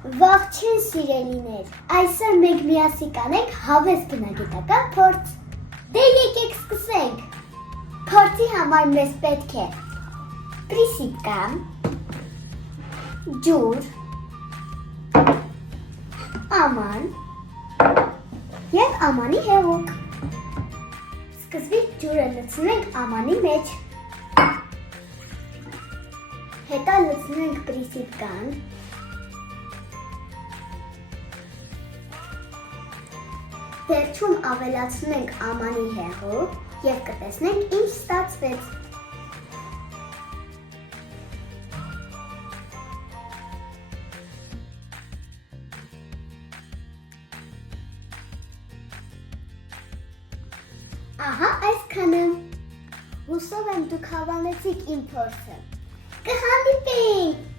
Ողջույն սիրելիներ, այսօր մենք միասին կանենք հավես բնագիտական փորձ։ Դե եկեք սկսենք։ Փորձի համար մեզ պետք է պրիսիպկա, ջուր, աման և ամանի հեղուկ։ Սկզբից ջուրը լցնենք ամանի մեջ, հետո լցնենք պրիսիպկան, վերջում ավելացնենք ամանի հեղուկ և կտեսնենք ինչ ստացվեց։ Ահա այսքանը։ Հուսով եմ դուք հավանեցիք իմ փորձը։ Կհանդիպենք։